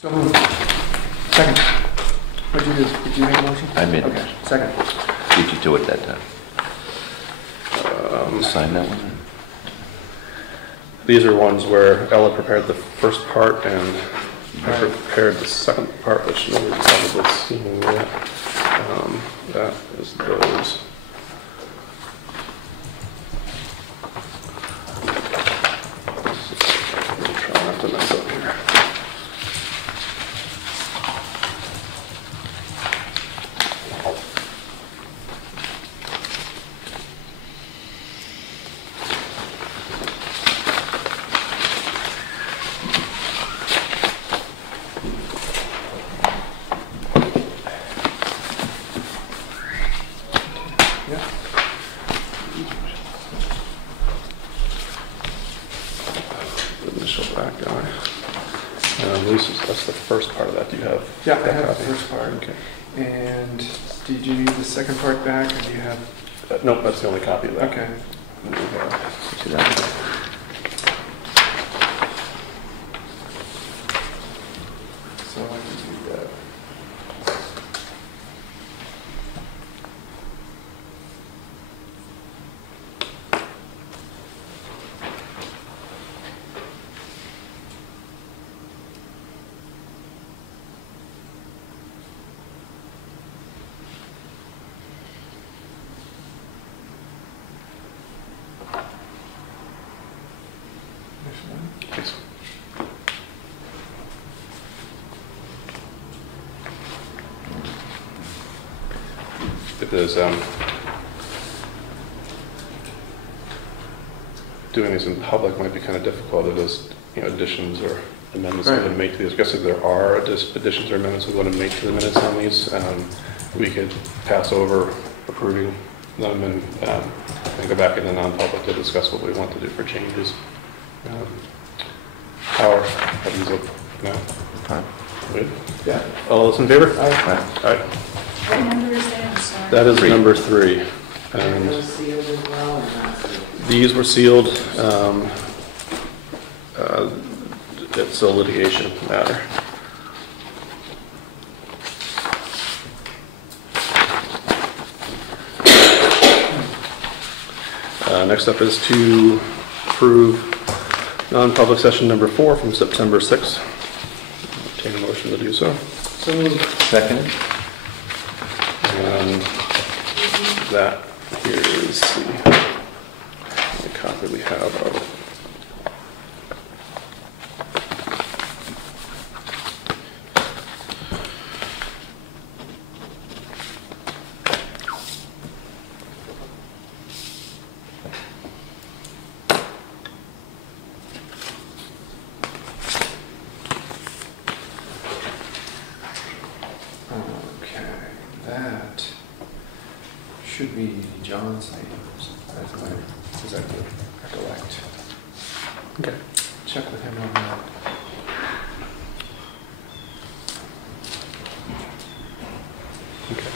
So moved. Second. What'd you do? Did you make a motion? I made it. Okay, second. Beat you to it that time. Sign that one. These are ones where Ella prepared the first part and I prepared the second part, which nobody's probably seen yet. That is those. Let me try not to mess up here. That's the first part of that. Do you have? Yeah, I have the first part. Okay. And did you need the second part back, or do you have? Nope, that's the only copy of that. Okay. See that? So I can do that. Thanks. If there's doing these in public might be kind of difficult if there's additions or amendments we want to make to these. I guess if there are additions or amendments we want to make to the minutes on these, we could pass over approving them and go back into non-public to discuss what we want to do for changes. How do these look now? Fine. Good? Yeah. All those in favor? Aye. Aye. What number is that? I'm sorry. That is number 3. And And those sealed as well or not sealed? these were sealed. It's a litigation matter. Next up is to approve non-public session number 4 from September 6th. Take a motion to do so. So moved. Second. And that here is the copy we have of. Okay, that should be John's name, as I recollect. Okay. Check with him on that. Okay.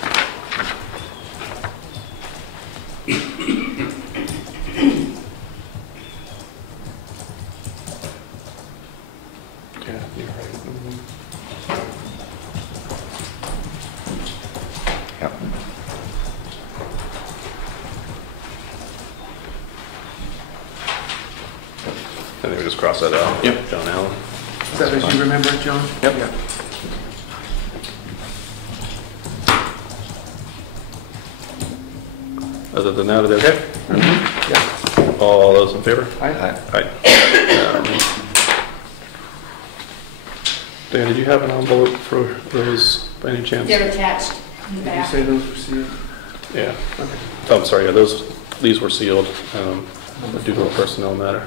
Yeah, you're right. Yep. And then we just cross that out. Yep. John Allen. Is that as you remember it, John? Yep. Yeah. Other than that, are they okay? Yeah. All those in favor? Aye. Aye. Dan, did you have an envelope for those by any chance? They're attached in the Did you back. say those were sealed? Yeah. Okay. Oh, I'm sorry, yeah, these were sealed due to a personnel matter.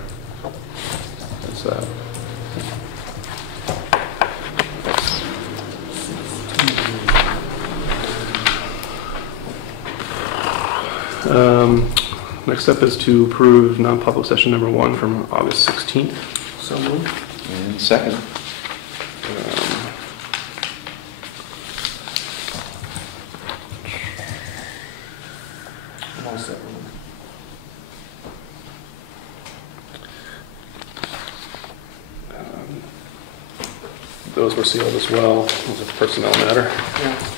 That's that. Next up is to approve non-public session number 1 from August 16th. So moved. And second. I'm all set with them. those were sealed as well. It was a personnel matter. Yeah.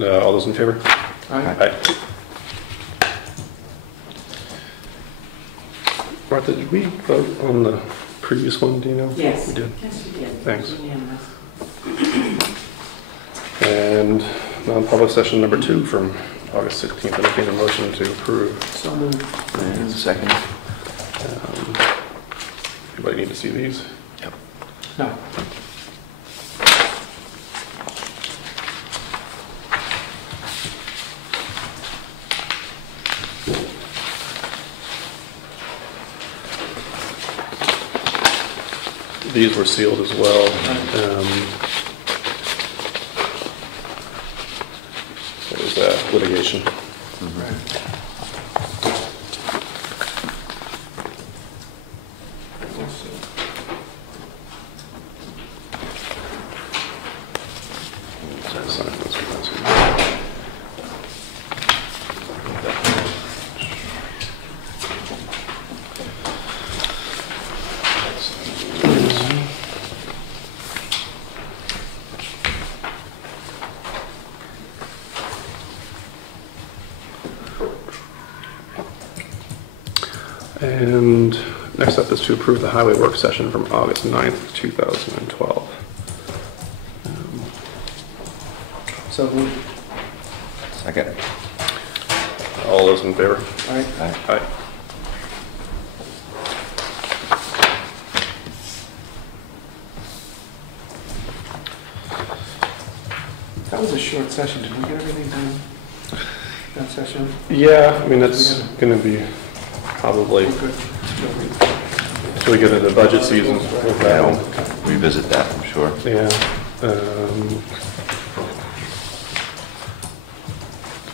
All those in favor? Aye. Aye. Martha, did we vote on the previous one, do you know? Yes. We did. Yes, we did. Thanks. Unanimous. And non-public session number 2 from August 16th. Entertain a motion to approve. So moved. And second. Anybody need to see these? Yep. No. These were sealed as well. What was that? Litigation. Right. And next up is to approve the highway work session from August 9th, 2012. So moved. Second. All those in favor? Aye. Aye. Aye. That was a short session. Did we get everything done? That session? Yeah, I mean, it's going to be probably, We're good. until we get into the budget season. Yeah, we'll revisit that, I'm sure. Yeah.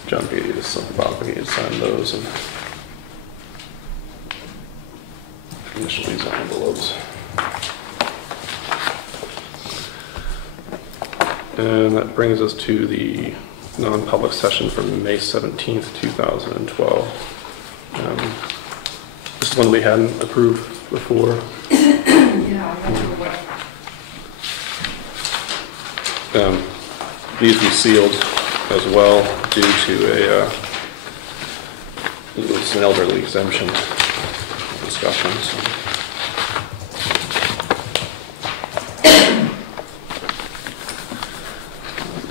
John Beatty is something about we need to sign those and initial these envelopes. And that brings us to the non-public session from May 17th, 2012. This is one we hadn't approved before. Yeah, I'm not sure what. These we sealed as well due to it's an elderly exemption discussion. So.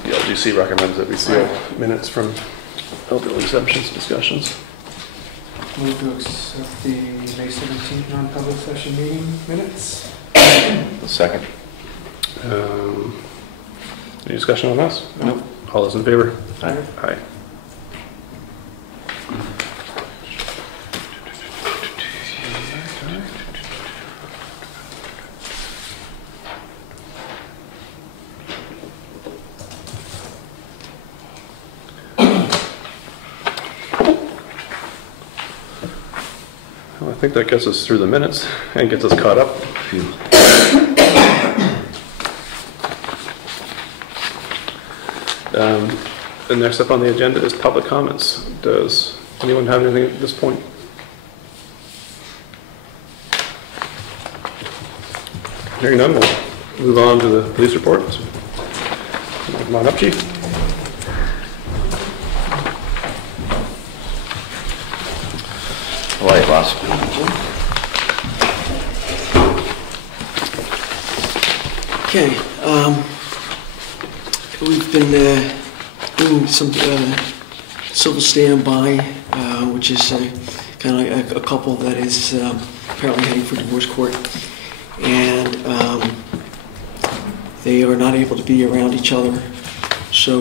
The LGC recommends that we seal minutes from elderly exemptions discussions. Move to accept the May 17th non-public session meeting minutes. The second. Any discussion on this? Nope. All those in favor? Aye. Aye. Well, I think that gets us through the minutes and gets us caught up. Phew. The next up on the agenda is public comments. Does anyone have anything at this point? Hearing none, we'll move on to the police report. Come on up, Chief. How are you, boss? Okay, we've been doing some civil standby, which is kind of like a couple that is apparently heading for divorce court, and they are not able to be around each other, so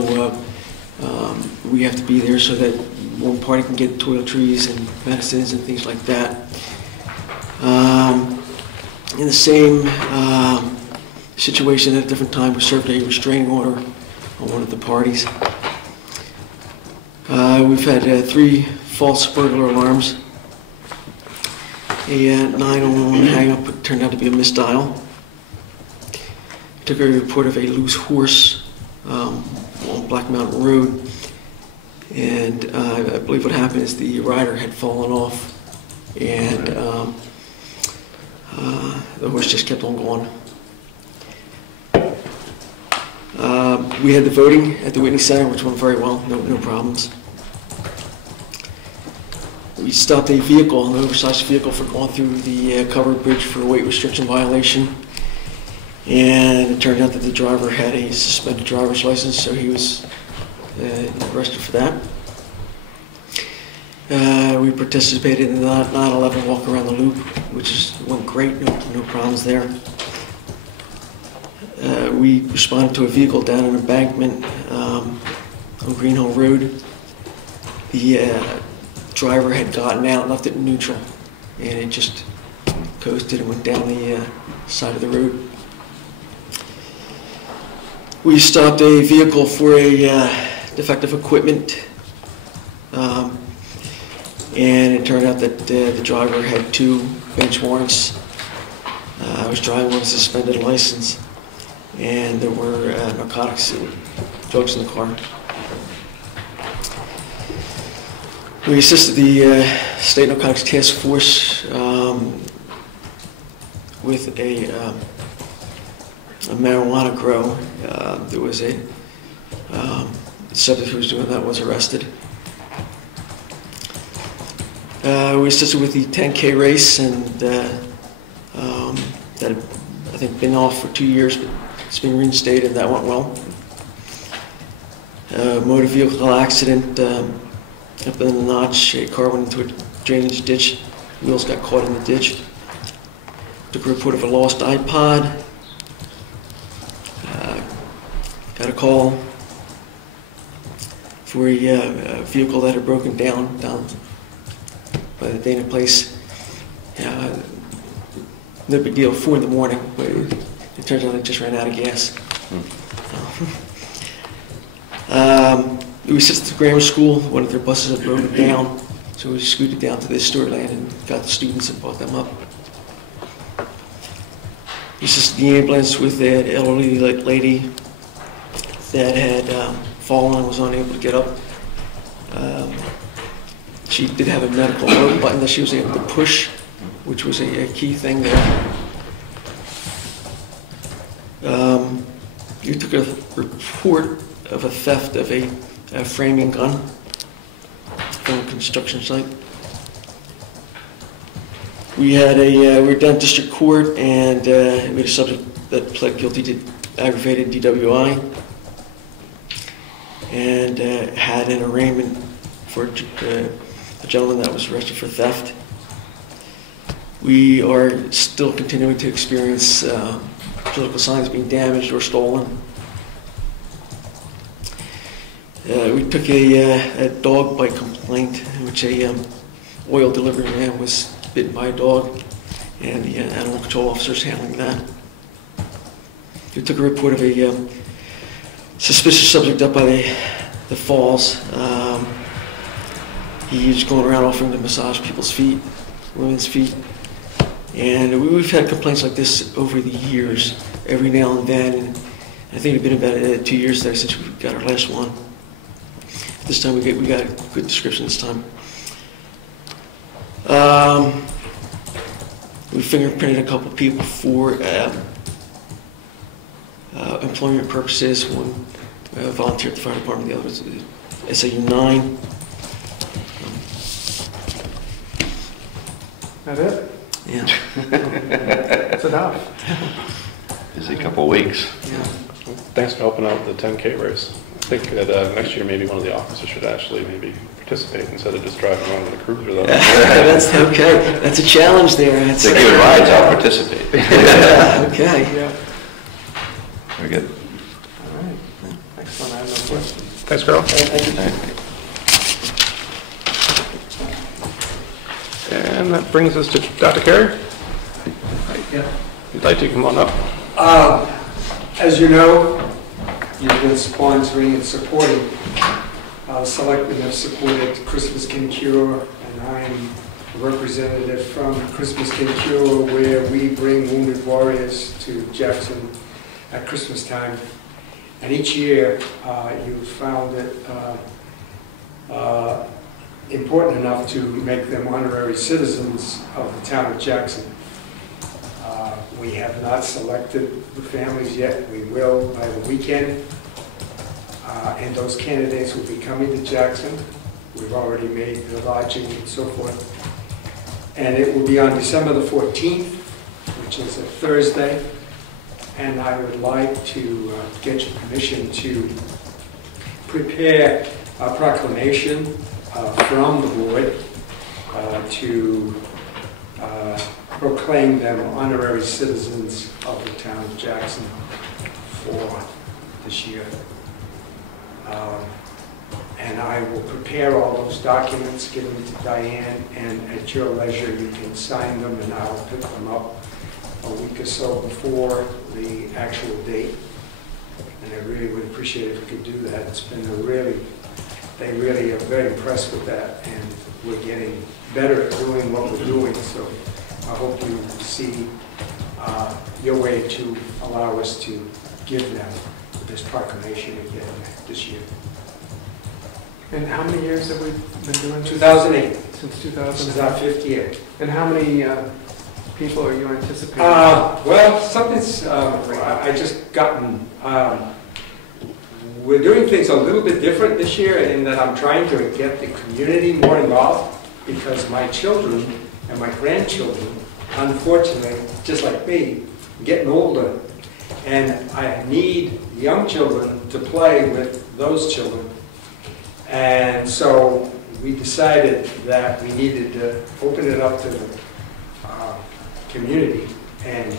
we have to be there so that one party can get toiletries and medicines and things like that. In the same situation at a different time, we served a restraining order on one of the parties. We've had 3 false burglar alarms. A 911 hang-up turned out to be a misdial. Took a report of a loose horse on Black Mountain Road, and I believe what happened is the rider had fallen off, and the horse just kept on going. We had the voting at the Whitney Center, which went very well, no problems. We stopped a vehicle, an oversized vehicle, for going through the covered bridge for a weight restriction violation. And it turned out that the driver had a suspended driver's license, so he was arrested for that. We participated in the 9/11 walk around the loop, which went great, no problems there. We responded to a vehicle down an embankment on Green Hill Road. The driver had gotten out, left it in neutral, and it just coasted and went down the side of the road. We stopped a vehicle for a defective equipment, and it turned out that the driver had 2 bench warrants. Was driving with a suspended license, and there were narcotics and drugs in the car. We assisted the State Narcotics Task Force with a marijuana grow. There was a subject who was doing that was arrested. We assisted with the 10K race, and that had, I think, been off for 2 years, but it's been reinstated, and that went well. Motor vehicle accident up in the notch. A car went into a drainage ditch. Wheels got caught in the ditch. Took a report of a lost iPod. Got a call for a vehicle that had broken down by the Dana Place. No big deal, 4 in the morning, but it turns out it just ran out of gas. We assisted the grammar school. One of their buses had broken down, so we scooted down to the store land and got the students and brought them up. We assisted the ambulance with an elderly lady that had fallen and was unable to get up. She did have a medical alert button that she was able to push, which was a key thing there. We took a report of a theft of a framing gun from a construction site. We were down district court, and we had a subject that pled guilty to aggravated DWI and had an arraignment for a gentleman that was arrested for theft. We are still continuing to experience political signs being damaged or stolen. We took a dog bite complaint in which a oil delivery man was bitten by a dog, and the animal control officers handling that. We took a report of a suspicious subject up by the falls. He was going around offering to massage people's feet, women's feet. And we've had complaints like this over the years, every now and then. And I think it's been about 2 years there since we got our last one. This time we got a good description this time. We fingerprinted a couple people for employment purposes. One volunteered at the fire department, the other was SAU 9. That it? Yeah. That's enough. Busy couple weeks. Yeah. Thanks for helping out with the 10K race. I think that next year maybe one of the officers should actually maybe participate instead of just driving around with a cruiser. That's okay. That's a challenge there. If they give rides, I'll participate. Okay. Yeah. Very good. All right. Excellent. I have no questions. Thanks, Carl. Thank you. And that brings us to Dr. Carey. Yeah. If you'd like to come on up. As you know, you've been sponsoring and supporting Selectmen have supported Christmas Can Cure, and I'm a representative from Christmas Can Cure, where we bring wounded warriors to Jackson at Christmas time. And each year, you've found it important enough to make them honorary citizens of the town of Jackson. We have not selected the families yet. We will by the weekend. And those candidates will be coming to Jackson. We've already made the lodging and so forth. And it will be on December the 14th, which is a Thursday. And I would like to get your permission to prepare a proclamation from the board to proclaim them honorary citizens of the town of Jackson for this year. And I will prepare all those documents, give them to Diane, and at your leisure you can sign them, and I'll pick them up a week or so before the actual date. And I really would appreciate it if we could do that. It's been they really are very impressed with that, and we're getting better at doing what we're doing. So I hope you see your way to allow us to give them this proclamation again this year. And how many years have we been doing this? 2008. Since This 2000? is our 5th year. And how many people are you anticipating? Well, something's, I just gotten, we're doing things a little bit different this year in that I'm trying to get the community more involved, because my children and my grandchildren, unfortunately, just like me, getting older. And I need young children to play with those children. And so we decided that we needed to open it up to the community. And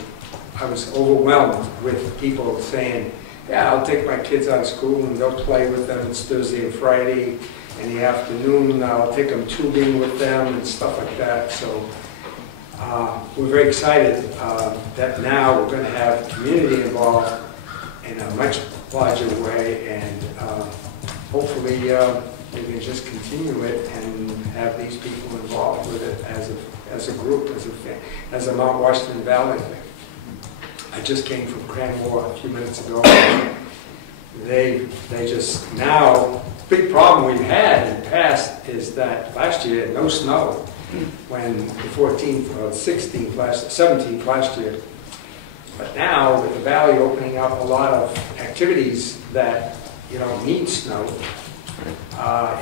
I was overwhelmed with people saying, yeah, I'll take my kids out of school and they'll play with them. It's Thursday and Friday in the afternoon. I'll take them tubing with them and stuff like that. So we're very excited that now we're going to have community involved in a much larger way, and hopefully we can just continue it and have these people involved with it as a group, as a Mount Washington Valley thing. I just came from Cranmore a few minutes ago. They just now, big problem we've had in the past is that last year, no snow. When the 14th or 16th, 17th last year. But now with the valley opening up a lot of activities that need snow,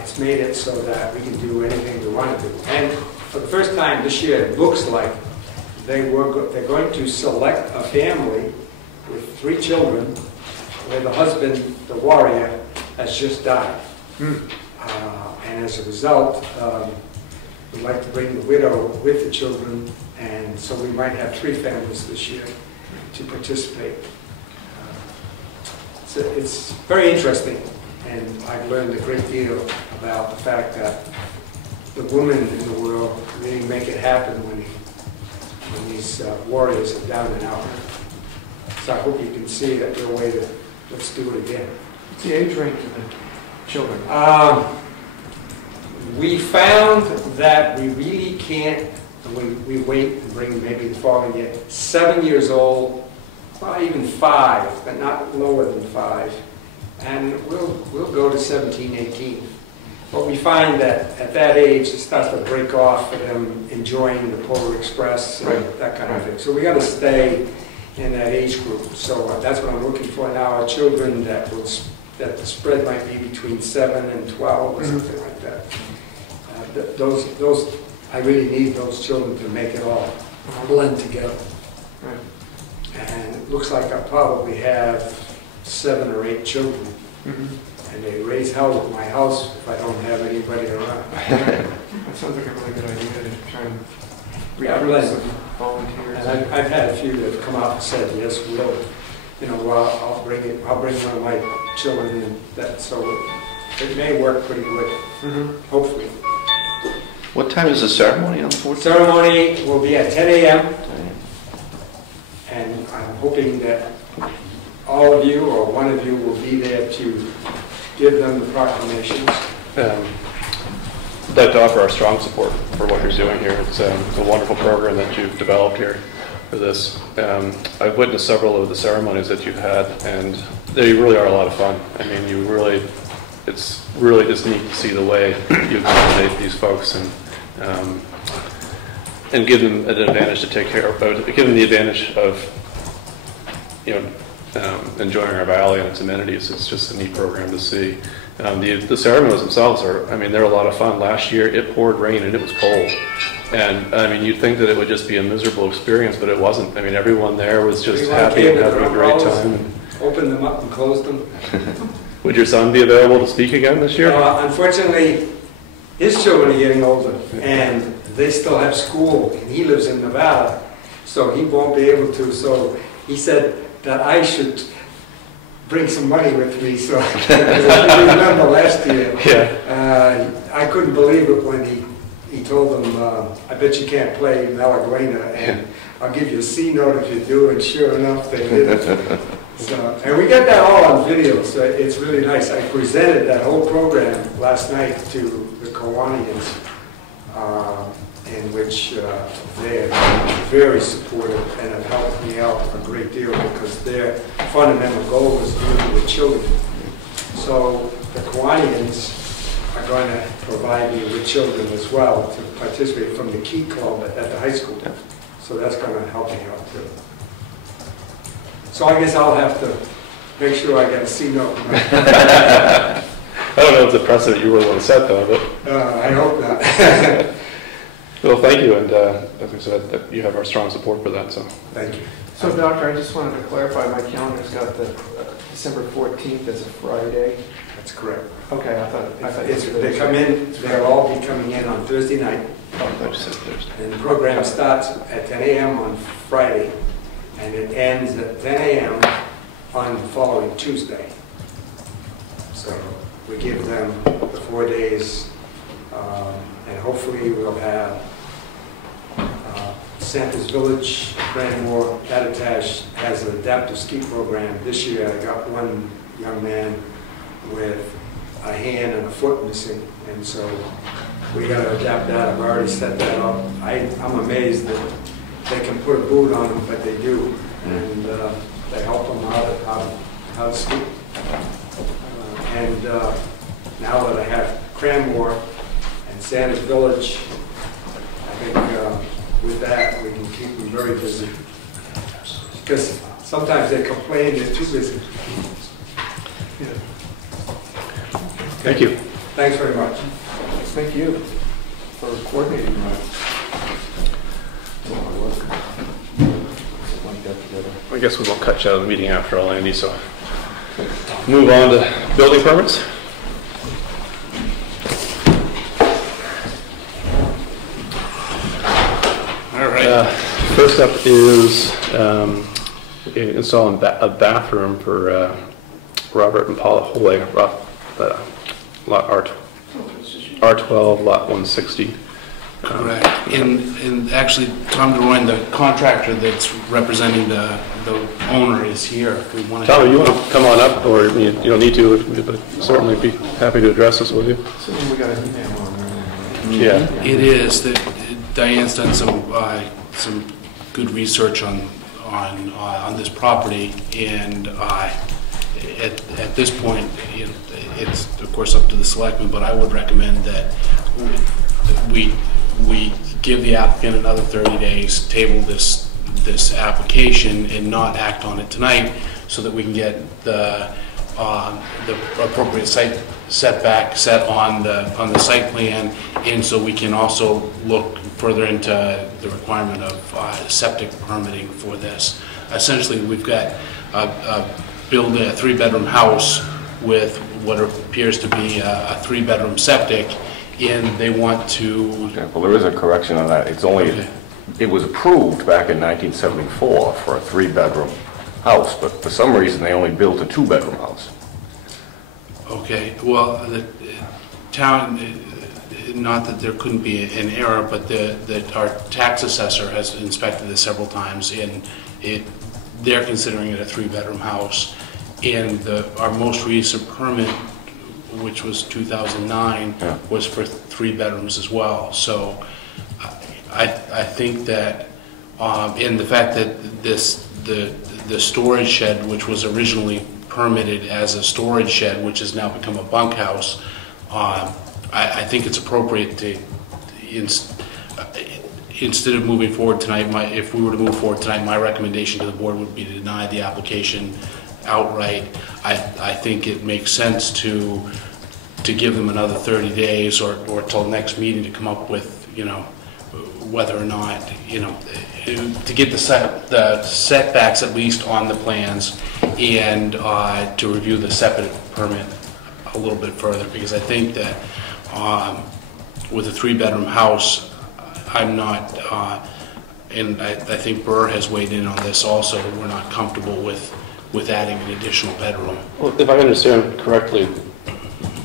it's made it so that we can do anything we want to do. And for the first time this year, it looks like they're going to select a family with 3 children where the husband, the warrior, has just died. And as a result, we'd like to bring the widow with the children, and so we might have 3 families this year to participate. It's very interesting, and I've learned a great deal about the fact that the women in the world really make it happen when these warriors are down and out. So I hope you can see that your way to let's do it again. What's the age range of the children? We found that we really can't, we wait and bring maybe the following year, 7 years old, well, even 5, but not lower than 5. And we'll go to 17, 18. But we find that at that age, it starts to break off for them enjoying the Polar Express and that kind of thing. So we got to stay in that age group. So that's what I'm looking for now, are children that the spread might be between 7 and 12 or something like that. Those, I really need those children to make it all blend together. Right. And it looks like I probably have 7 or 8 children. And they raise hell at my house if I don't have anybody around. That sounds like a really good idea to try and recruit some volunteers. And I've had a few that have come out and said, yes, we'll, I'll bring one of my children, and that, so it may work pretty good, hopefully. What time is the ceremony on the 14th? Ceremony will be at 10 a.m. And I'm hoping that all of you or one of you will be there to give them the proclamations. I'd like to offer our strong support for what you're doing here. It's a wonderful program that you've developed here for this. I've witnessed several of the ceremonies that you've had, and they really are a lot of fun. I mean, it's really just neat to see the way you accommodate these folks and give them an advantage to take care of, give them the advantage of, enjoying our valley and its amenities. It's just a neat program to see. The ceremonies themselves they're a lot of fun. Last year it poured rain and it was cold. And I mean, you'd think that it would just be a miserable experience, but it wasn't. I mean, everyone there was just happy and having a great time. Opened them up and closed them. Would your son be available to speak again this year? Unfortunately, his children are getting older, and they still have school, and he lives in Nevada, so he won't be able to. So he said that I should bring some money with me. So if you remember last year, I couldn't believe it when he told them, I bet you can't play Malaguena, and I'll give you a C note if you do, and sure enough, they did. So, and we got that all on video, so it's really nice. I presented that whole program last night to the Kiwanians, in which they're very supportive and have helped me out a great deal because their fundamental goal is dealing with children. So the Kiwanians are going to provide me with children as well to participate from the Key Club at the high school. So that's going to help me out too. So I guess I'll have to make sure I get a C note. I don't know if it's a precedent you really want to set, though, but... I hope not. Well, thank you, and as I said, you have our strong support for that, so... Thank you. So, Doctor, I just wanted to clarify, my calendar's got the December 14th as a Friday. That's correct. Okay, I thought They come in, they'll all be coming in on Thursday night. Thursday. And the program starts at 10 a.m. on Friday, and it ends at 10 a.m. on the following Tuesday. So we give them the 4 days, and hopefully we'll have Santa's Village, Cranmore, Attitash has an adaptive ski program. This year I got one young man with a hand and a foot missing, and so we got to adapt that. I've already set that up. I'm amazed that they can put a boot on them, but they do, and they help them how to ski. And now that I have Cranmore and Santa's Village, I think with that we can keep them very busy. Because sometimes they complain they're too busy. Thank you. Thanks very much. Thank you for coordinating that. I guess we won't cut you out of the meeting after all, Andy, so move on to building permits. All right. First up is installing a bathroom for Robert and Paula Holley, lot R12, lot 160. Correct. And actually, Tom DeRoyne, the contractor that's representing the owner, is here. If we want to. Tom, you want to come on up, or you don't need to, but certainly be happy to address this with you. So we got an email on there. Yeah. It is that Diane's done some good research on this property, and at this point, it's of course up to the selectmen, but I would recommend that we give the applicant another 30 days, table this application and not act on it tonight, so that we can get the appropriate site setback set on the site plan, and so we can also look further into the requirement of septic permitting for this. Essentially, we've got build a 3-bedroom house with what appears to be a 3-bedroom septic, and they want to... Okay, well, there is a correction on that. It's only, okay. It was approved back in 1974 for a 3-bedroom house, but for some reason they only built a 2-bedroom house. Okay, well, the town, not that there couldn't be an error, but that our tax assessor has inspected this several times, and they're considering it a 3-bedroom house. And our most recent permit which was 2009, Yeah. was for 3 bedrooms as well. So I think that, and the fact that the storage shed, which was originally permitted as a storage shed, which has now become a bunkhouse, I think it's appropriate to, instead of moving forward tonight, if we were to move forward tonight, my recommendation to the board would be to deny the application outright. I think it makes sense to give them another 30 days or till next meeting to come up with, you know, whether or not, you know, to get the setbacks at least on the plans, and to review the Sept permit a little bit further, because I think that with a 3-bedroom house, I'm not, and I think Burr has weighed in on this also, we're not comfortable with adding an additional bedroom. Well, if I understand correctly,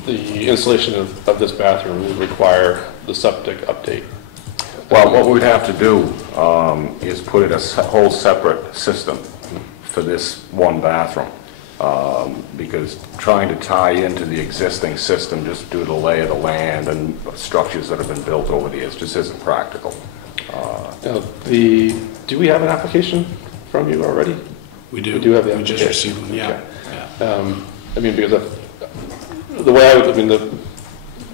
the installation of this bathroom would require the septic update. Well, what we'd have to do is put in a whole separate system for this one bathroom, because trying to tie into the existing system just due to the lay of the land and structures that have been built over the years just isn't practical. Now, do we have an application from you already? We do. We do have the We just application. received one, yeah. Okay. I mean, because the way I mean,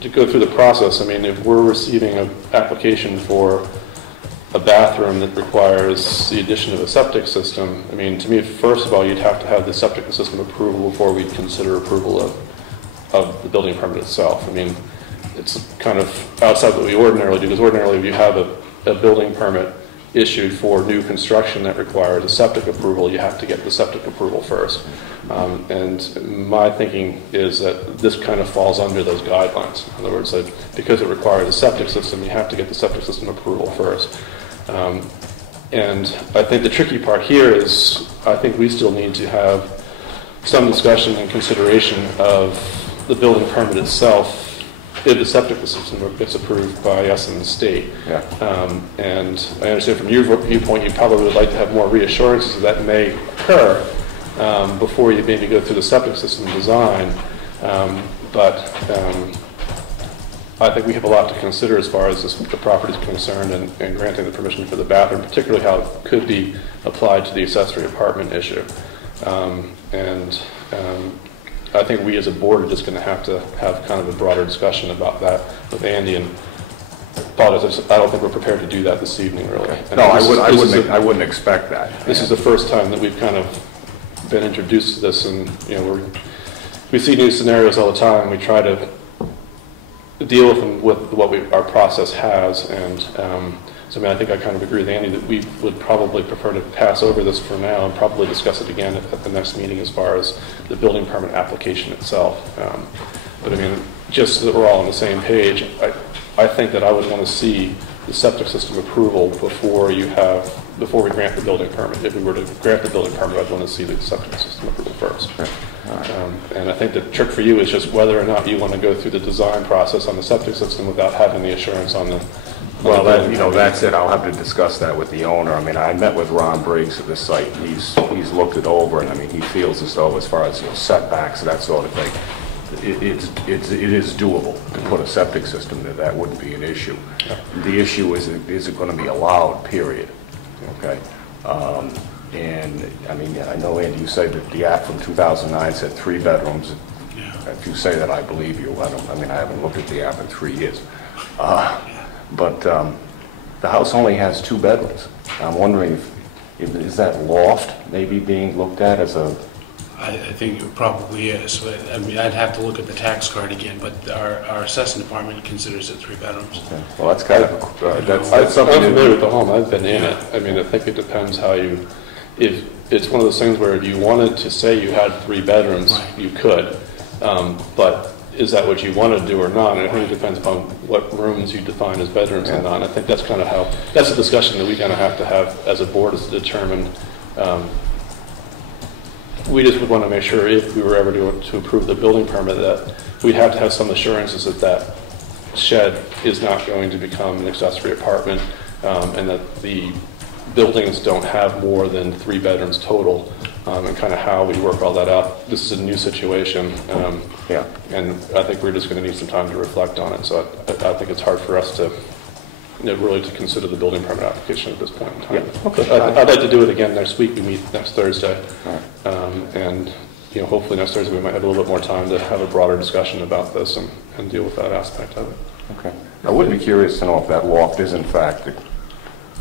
to go through the process, I mean, if we're receiving an application for a bathroom that requires the addition of a septic system, I mean, to me, first of all, you'd have to have the septic system approval before we'd consider approval of the building permit itself. I mean, it's kind of outside what we ordinarily do, because ordinarily if you have a building permit issued for new construction that requires a septic approval, you have to get the septic approval first. And my thinking is that this kind of falls under those guidelines. In other words, that because it requires a septic system, you have to get the septic system approval first. And I think the tricky part here is I think we still need to have some discussion and consideration of the building permit itself if the septic system gets approved by us in the state. Yeah. And I understand from your viewpoint, you probably would like to have more reassurances that may occur before you maybe go through the septic system design. But I think we have a lot to consider as far as the property is concerned, and granting the permission for the bathroom, particularly how it could be applied to the accessory apartment issue. I think we as a board are just going to have kind of a broader discussion about that with Andy, and apologize, I don't think we're prepared to do that this evening, really. No, I wouldn't expect that. This is the first time that we've kind of been introduced to this, and you know, we see new scenarios all the time. We try to deal with them with what our process has, and so I mean, I think I kind of agree with Andy that we would probably prefer to pass over this for now and probably discuss it again at the next meeting as far as the building permit application itself. But I mean, just so that we're all on the same page, I think that I would want to see the septic system approval before we grant the building permit. If we were to grant the building permit, I'd want to see the septic system approval first. And I think the trick for you is just whether or not you want to go through the design process on the septic system without having the assurance on the. Well, that's it. I'll have to discuss that with the owner. I mean, I met with Ron Briggs at the site. He's looked it over, and I mean, he feels as though, as far as setbacks, that sort of thing, it is doable to put a septic system there. That wouldn't be an issue. The issue is it going to be allowed? Period. Okay. And I mean, I know, Andy, you said that the act from 2009 said 3 bedrooms. Yeah. If you say that, I believe you. I haven't looked at the app in 3 years. But the house only has 2 bedrooms. I'm wondering if is that loft maybe being looked at as a... I think it probably is. I mean, I'd have to look at the tax card again, but our assessing department considers it 3 bedrooms. Okay. Well, that's kind of... that's something... I'm familiar with the home. I've been in it. I mean, I think it depends how you... If it's one of those things where if you wanted to say you had 3 bedrooms, right, you could. But is that what you want to do or not? And I think it depends upon what rooms you define as bedrooms and not. And I think that's kind of how... That's a discussion that we kind of have as a board, is to determine... we just would want to make sure if we were ever to approve the building permit that we'd have to have some assurances that that shed is not going to become an accessory apartment, and that the buildings don't have more than 3 bedrooms total and kind of how we work all that out. This is a new situation, Yeah. and I think we're just going to need some time to reflect on it. So I think it's hard for us to, really to consider the building permit application at this point in time. Yeah. Okay. I'd like to do it again next week. We meet next Thursday, All right. and hopefully next Thursday we might have a little bit more time to have a broader discussion about this and deal with that aspect of it. Okay. I would be curious to know if that loft is in fact a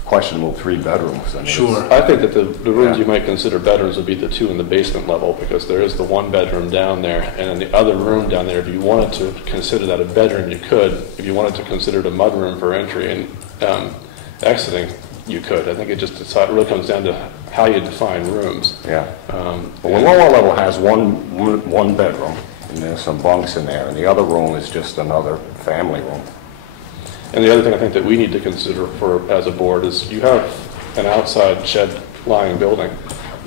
questionable 3 bedrooms. I mean, Sure. I think that the rooms Yeah. you might consider bedrooms would be the 2 in the basement level, because there is the 1 bedroom down there, and then the other room down there, if you wanted to consider that a bedroom, you could. If you wanted to consider it a mudroom for entry and exiting, you could. I think it really comes down to how you define rooms. Yeah. Well, the lower level has one bedroom, and there's some bunks in there, and the other room is just another family room. And the other thing I think that we need to consider as a board is you have an outside shed-lying building.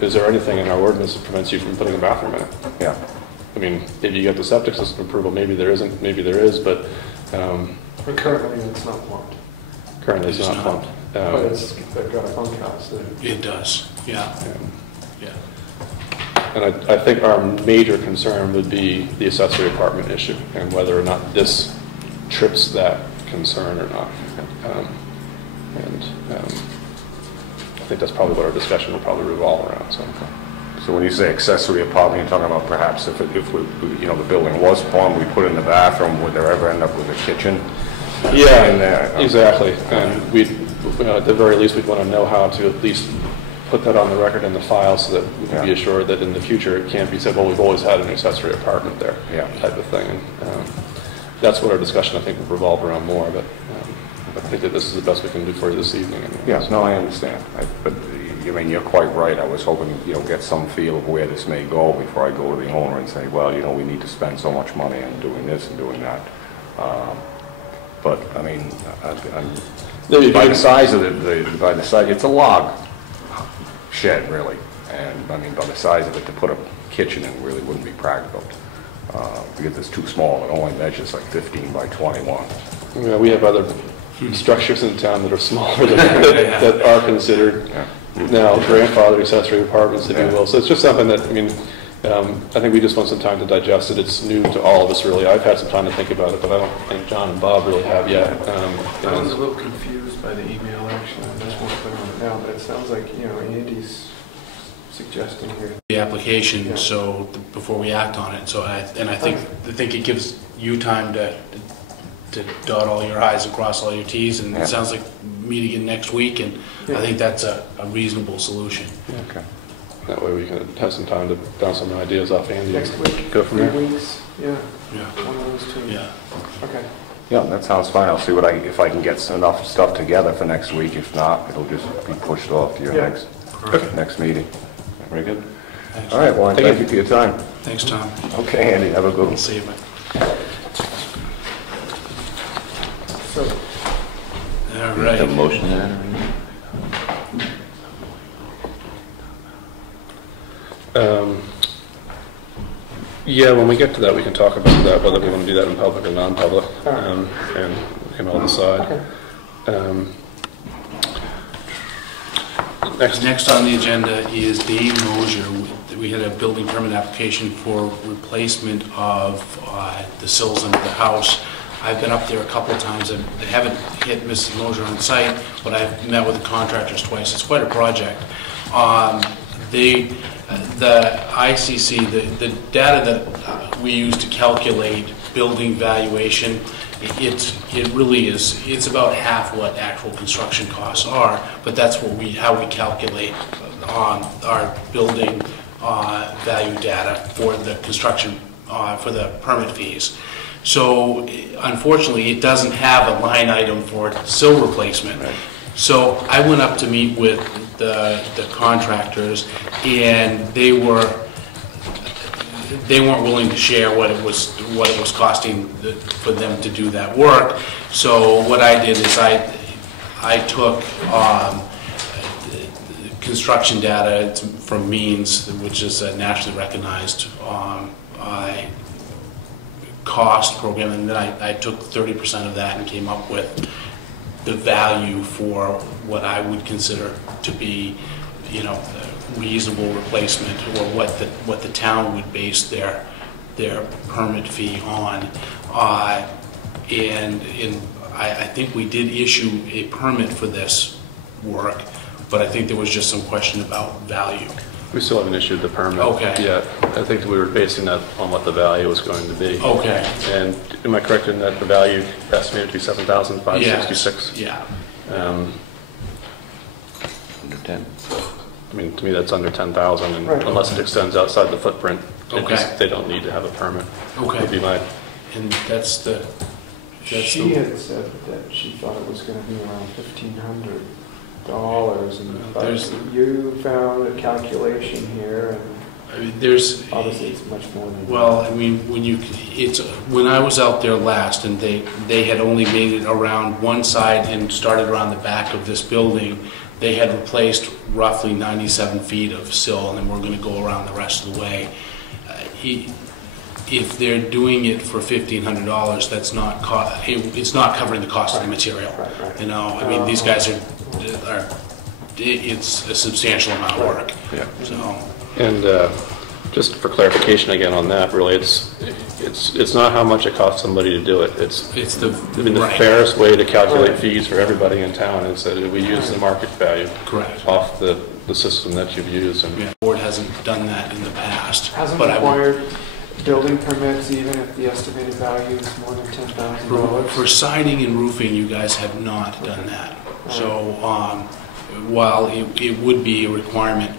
Is there anything in our ordinance that prevents you from putting a bathroom in it? Yeah. I mean, if you get the septic system approval, maybe there isn't, maybe there is, but But currently, it's not plumbed. currently it's It's not not. plumbed. But they've got a bunkhouse there. It does, yeah, yeah. And I think our major concern would be the accessory apartment issue and whether or not this trips that concern or not. I think that's probably what our discussion will probably revolve around. So when you say accessory apartment, you're talking about perhaps if the building was plumbed, we put in the bathroom, would there ever end up with a kitchen? Yeah, in there? exactly. And at the very least, we'd want to know how to at least put that on the record in the file so that we can be assured that in the future it can't be said, well, we've always had an accessory apartment there, type of thing. And that's what our discussion, I think, would revolve around more. But I think that this is the best we can do for you this evening. Yes, no, I understand. But I mean, you're quite right. I was hoping, get some feel of where this may go before I go to the owner and say, well, we need to spend so much money on doing this and doing that. But I mean, by the size of it's a log shed, really. And I mean, by the size of it, to put a kitchen in really wouldn't be practical. Because it's too small. It only measures like 15 by 21. Yeah, we have other structures in town that are smaller that are considered now grandfathered accessory apartments, if you will. So it's just something that, I mean, I think we just want some time to digest it. It's new to all of us, really. I've had some time to think about it, but I don't think John and Bob really have yet. I was a little confused by the email, actually. I'm just more clear on it now, but it sounds like, Andy's suggesting here. The application, so before we act on it, so I think it gives you time to dot all your i's and cross all your t's, and it sounds like meet again next week, and I think that's a reasonable solution. Okay. That way we can have some time to bounce some ideas off Andy. Next week? Go from there. 3 weeks? Yeah. Yeah. One of those two. Yeah. Okay. Yeah, that sounds fine. I'll see if I can get enough stuff together for next week. If not, it'll just be pushed off to your next meeting. Very good. Thanks. All right, well, thank you for your time. Thanks, Tom. Okay, Andy, have a good one. See you, mate. So, All Have a right. motion to that or anything? Yeah, when we get to that, we can talk about that, whether we want to do that in public or non-public, and we can all decide. Next on the agenda is Dave Mosier. We had a building permit application for replacement of the sills under the house. I've been up there a couple of times. I haven't hit Mrs. Mosier on site, but I've met with the contractors twice. It's quite a project. The ICC, the data that we use to calculate building valuation, it really is, it's about half what actual construction costs are, but that's what how we calculate our building value data for the construction, for the permit fees. So unfortunately, it doesn't have a line item for sill replacement. Right. So I went up to meet with the contractors, and they weren't willing to share what it was costing for them to do that work. So what I did is I took construction data from Means, which is a nationally recognized cost program, and then I took 30% of that and came up with the value for what I would consider to be, reasonable replacement, or what the town would base their permit fee on. And I think we did issue a permit for this work, but I think there was just some question about value. We still haven't issued the permit Okay. yet. I think we were basing that on what the value was going to be. Okay. And am I correct in that the value estimated to be $7,566? Yeah. Under 10. I mean, to me, that's under 10,000, and Right. unless it extends outside the footprint, Okay. they don't need to have a permit. Okay. Would be my, And that's the. She had said that she thought it was going to be around $1,500, There's- and you found a calculation here, and I mean, there's. obviously it's much more than. Well, I mean, when I was out there last, and they had only made it around one side and started around the back of this building, they had replaced roughly 97 feet of sill, and then we're going to go around the rest of the way. If they're doing it for $1,500, that's not it's not covering the cost of the material. Right. You know, I mean, these guys are it's a substantial amount of work. yeah. So. And just for clarification again on that, really, it's not how much it costs somebody to do it. It's the right. fairest way to calculate fees for everybody in town is that we use the market value Correct. off the system that you've used. And Yeah, the board hasn't done that in the past. Hasn't but required building permits even if the estimated value is more than $10,000? For siding and roofing, you guys have not done that. So while it would be a requirement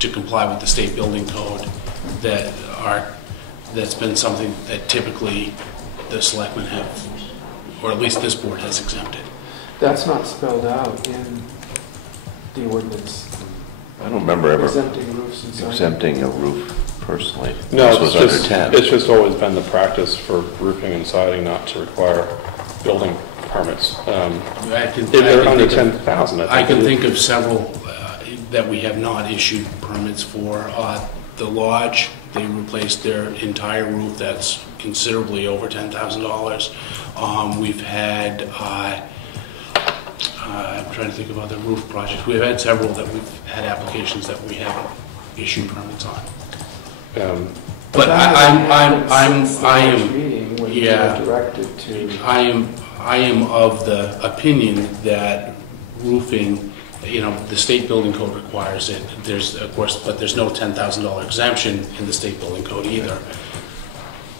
to comply with the state building code, that's been something that typically the selectmen have, or at least this board has exempted. That's not spelled out in the ordinance. I don't remember ever Exempting roofs and siding. exempting a roof personally. no, This was under 10. it's just always been the practice for roofing and siding not to require building permits. If they're under 10,000, I can think of several that we have not issued permits for. The lodge, they replaced their entire roof. That's considerably over $10,000. We've had, I'm trying to think of other roof projects. We've had several that we've had applications that we haven't issued permits on. But I am, Meeting when yeah. you were directed to. I am of the opinion that roofing, you know, the state building code requires it. There's, of course, but there's no $10,000 exemption in the state building code either.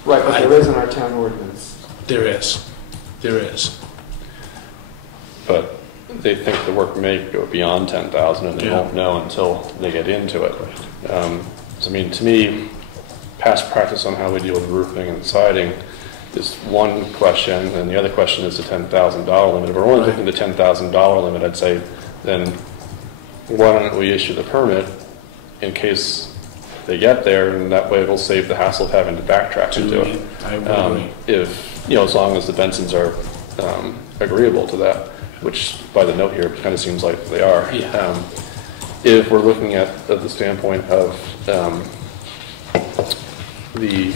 Right, but there is in our town ordinance. There is. But they think the work may go beyond 10,000 and they Yeah. won't know until they get into it. So, I mean, to me, past practice on how we deal with roofing and siding is one question, and the other question is the $10,000 limit. If we're only looking at the $10,000 limit, I'd say, then why don't we issue the permit in case they get there, and that way it'll save the hassle of having to backtrack and do it. I agree. If, you know, as long as the Bensons are agreeable to that, which by the note here, it kind of seems like they are. Yeah. If we're looking at the standpoint of the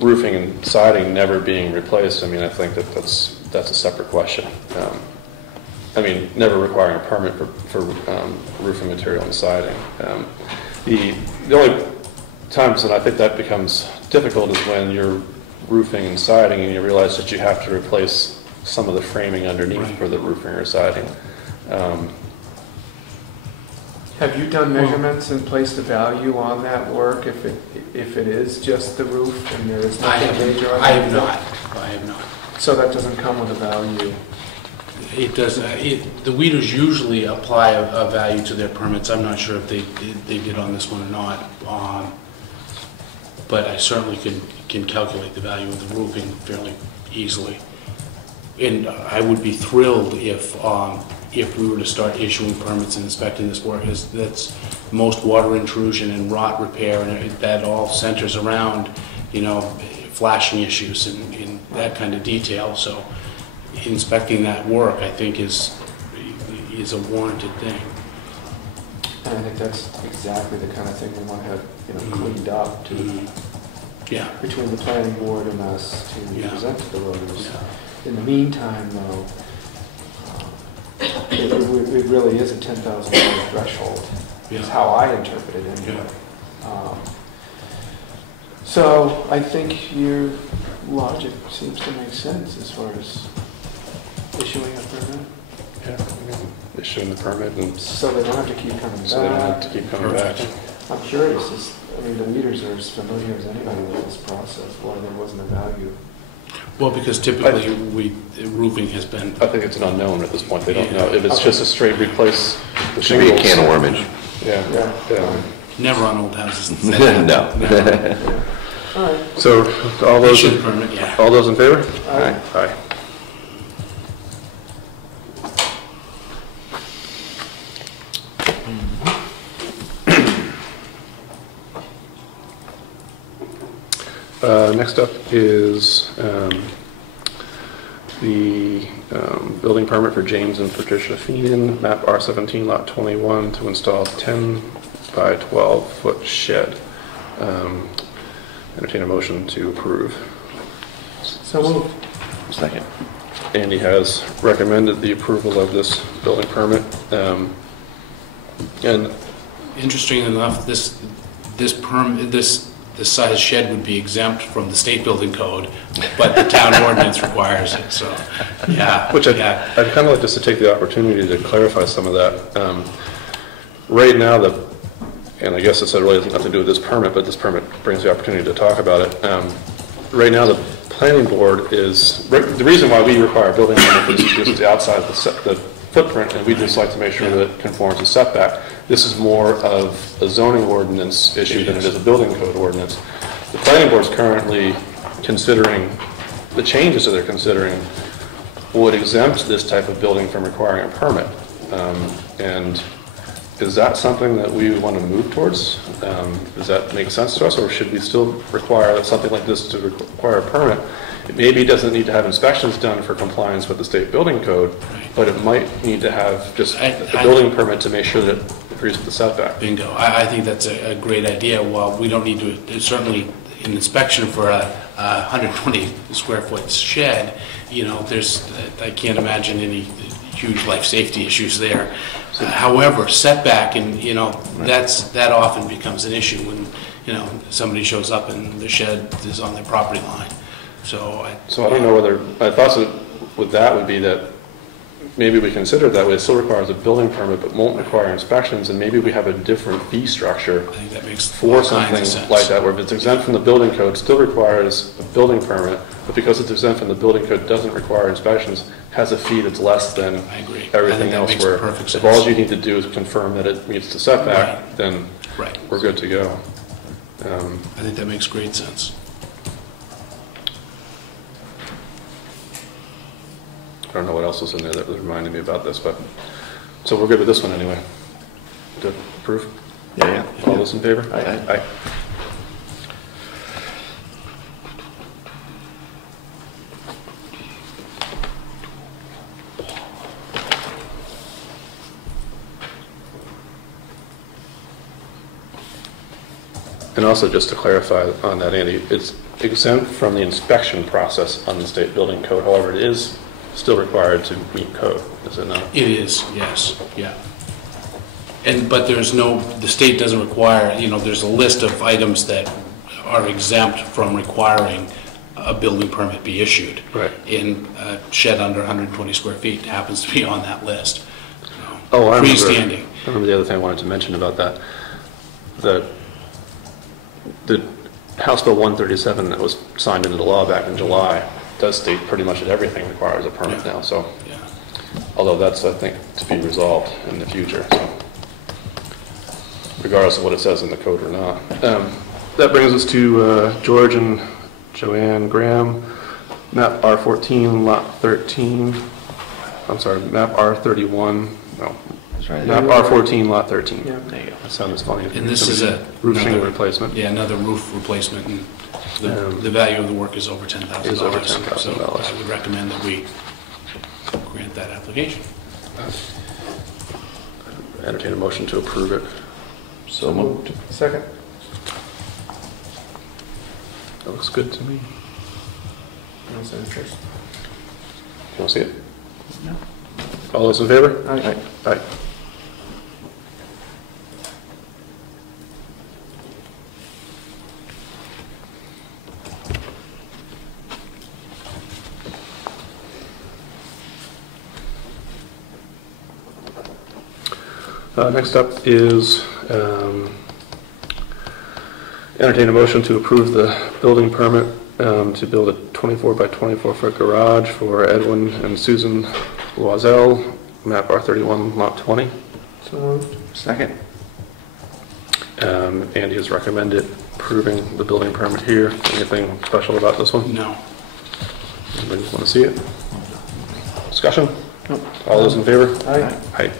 roofing and siding never being replaced, I mean, I think that's a separate question. I mean, never requiring a permit for roofing material and siding. The only times that I think that becomes difficult is when you're roofing and siding and you realize that you have to replace some of the framing underneath for the roofing or siding. Have you done measurements and placed a value on that work if it is just the roof and there is nothing major on it? I have not. So that doesn't come with a value? It does. The weeders usually apply a value to their permits. I'm not sure if they did on this one or not. But I certainly can calculate the value of the roofing fairly easily. And I would be thrilled if we were to start issuing permits and inspecting this work, because that's most water intrusion and rot repair, and that all centers around, you know, flashing issues and that kind of detail. So inspecting that work, I think, is a warranted thing. And I think that's exactly the kind of thing we want to have, you know, cleaned up to, Yeah. between the planning board and us to Yeah. present to the voters. Yeah. In the meantime, though, it really is a $10,000 threshold, is Yeah. how I interpret it anyway. So I think your logic seems to make sense as far as issuing a permit, Yeah, issuing the permit and so they don't have to keep coming so they don't have to back. keep coming back. I'm curious, I mean, the leaders are as familiar as anybody with this process, why there wasn't a value. Well, because typically roofing has been, I think it's an unknown at this point. They don't know. If it's just a straight replace the Should be a shingles. can of wormage. Yeah, yeah. never on old houses. No. Never. All right. So all those, Issue the permit, yeah. all those in favor? Aye. Aye. Next up is the building permit for James and Patricia Feenan, map R17, lot 21, to install 10 by 12 foot shed. Entertain a motion to approve. So moved. Second. Andy has recommended the approval of this building permit. And Interesting enough, this size shed would be exempt from the state building code, but the town ordinance requires it, so, yeah. Which I'd yeah. kind of like just to take the opportunity to clarify some of that. Right now, and I guess this really has nothing to do with this permit, but this permit brings the opportunity to talk about it. Right now, the planning board is, the reason why we require a building permit is because it's outside of the footprint, and we just like to make sure that it conforms to setback. This is more of a zoning ordinance issue than it is a building code ordinance. The planning board is currently considering, the changes that they're considering would exempt this type of building from requiring a permit. And is that something that we want to move towards? Does that make sense to us, or should we still require something like this to require a permit? It maybe doesn't need to have inspections done for compliance with the state building code, but it might need to have just a building permit to make sure that it agrees with the setback. Bingo. I think that's a great idea. While we don't need to, certainly an inspection for a 120 square foot shed, you know, I can't imagine any huge life safety issues there. However, setback, and, you know, that often becomes an issue when, you know, somebody shows up and the shed is on their property line. So I don't know whether, my thoughts with that would be that maybe we consider it that way. It still requires a building permit, but won't require inspections, and maybe we have a different fee structure I think that makes for all kinds of something sense. like that, where if it's exempt from the building code, it still requires a building permit, but because it's exempt from the building code, doesn't require inspections, has a fee that's less than I agree. everything that else, makes where perfect if sense. all you need to do is confirm that it meets the setback, Right. then Right. we're good to go. I think that makes great sense. I don't know what else was in there that reminded me about this, but, so we're good with this one anyway. To approve? Yeah. All those in favor? Aye. Aye. And also, just to clarify on that, Andy, it's exempt from the inspection process on the state building code. However, it is still required to meet code, is it not? It is, yes, yeah. But the state doesn't require, you know, there's a list of items that are exempt from requiring a building permit be issued. Right. In a shed under 120 square feet happens to be on that list. Oh, I remember. Freestanding. I remember the other thing I wanted to mention about that. The House Bill 137 that was signed into law back in July does state pretty much that everything requires a permit now, so, Yeah. although that's, I think, to be resolved in the future, so, regardless of what it says in the code or not. That brings us to George and Joanne Graham, map R14, lot 13, I'm sorry, map R31, no, That's right. map R14, lot 13. Yeah. There you go. That sounds funny. And this is a Roof shingle another- replacement. Yeah, another roof replacement, and Um, the value of the work is over $10,000. Is over $10,000. So I would recommend that we grant that application. Entertain a motion to approve it. So moved. Second. That looks good to me. No sense. You want to see it? No. All those in favor? Aye. Aye. Next up is entertain a motion to approve the building permit to build a 24 by 24 foot garage for Edwin and Susan Loisel, map R31, lot 20. So moved. Second. Andy has recommended approving the building permit here. Anything special about this one? No. Anybody want to see it? Discussion? No. All those in favor? Aye. Aye.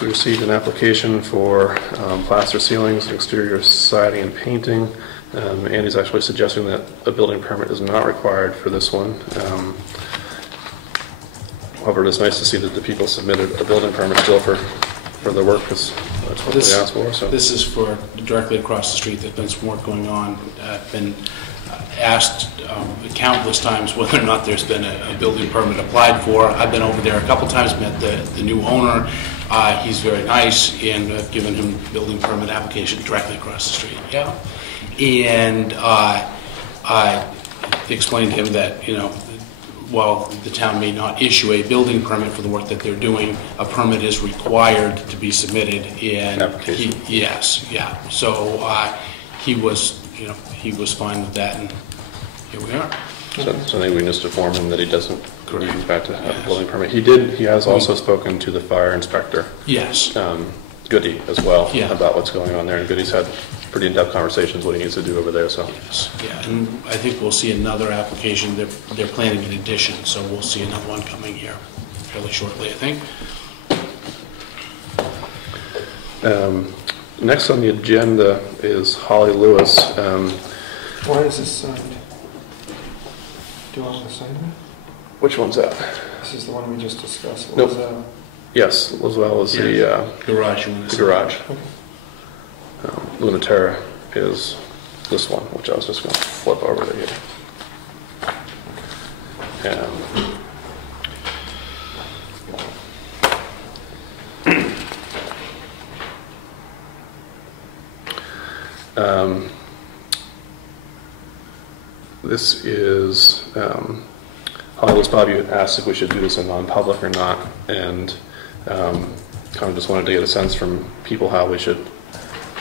We received an application for plaster ceilings, exterior siding and painting. Andy's actually suggesting that a building permit is not required for this one. However, it is nice to see that the people submitted a building permit still for the work, because that's what they asked for. So This is for directly across the street. There's been some work going on. I've been asked countless times whether or not there's been a building permit applied for. I've been over there a couple times, met the new owner. He's very nice, and I've given him a building permit application directly across the street. Yeah. And I explained to him that, you know, while the town may not issue a building permit for the work that they're doing, a permit is required to be submitted. And application. Yes, yeah. So he was, you know, he was fine with that, and here we are. So I think we can just inform him that he doesn't need back to have a building permit. He has also spoken to the fire inspector, Yes. Goody, as well, Yeah. about what's going on there. And Goody's had pretty in-depth conversations what he needs to do over there, so. Yes, yeah, and I think we'll see another application. They're planning an addition, so we'll see another one coming here fairly shortly, I think. Next on the agenda is Holly Lewis. Why is this signed? Do you want to sign that? Which one's that? This is the one we just discussed. What Nope. was, Yes, as well as the Garage. You want to say? garage. Okay. Lunaterra is this one, which I was just going to flip over to here. This is, Hollywood's Bobby had asked if we should do this in non-public or not, and kind of just wanted to get a sense from people how we should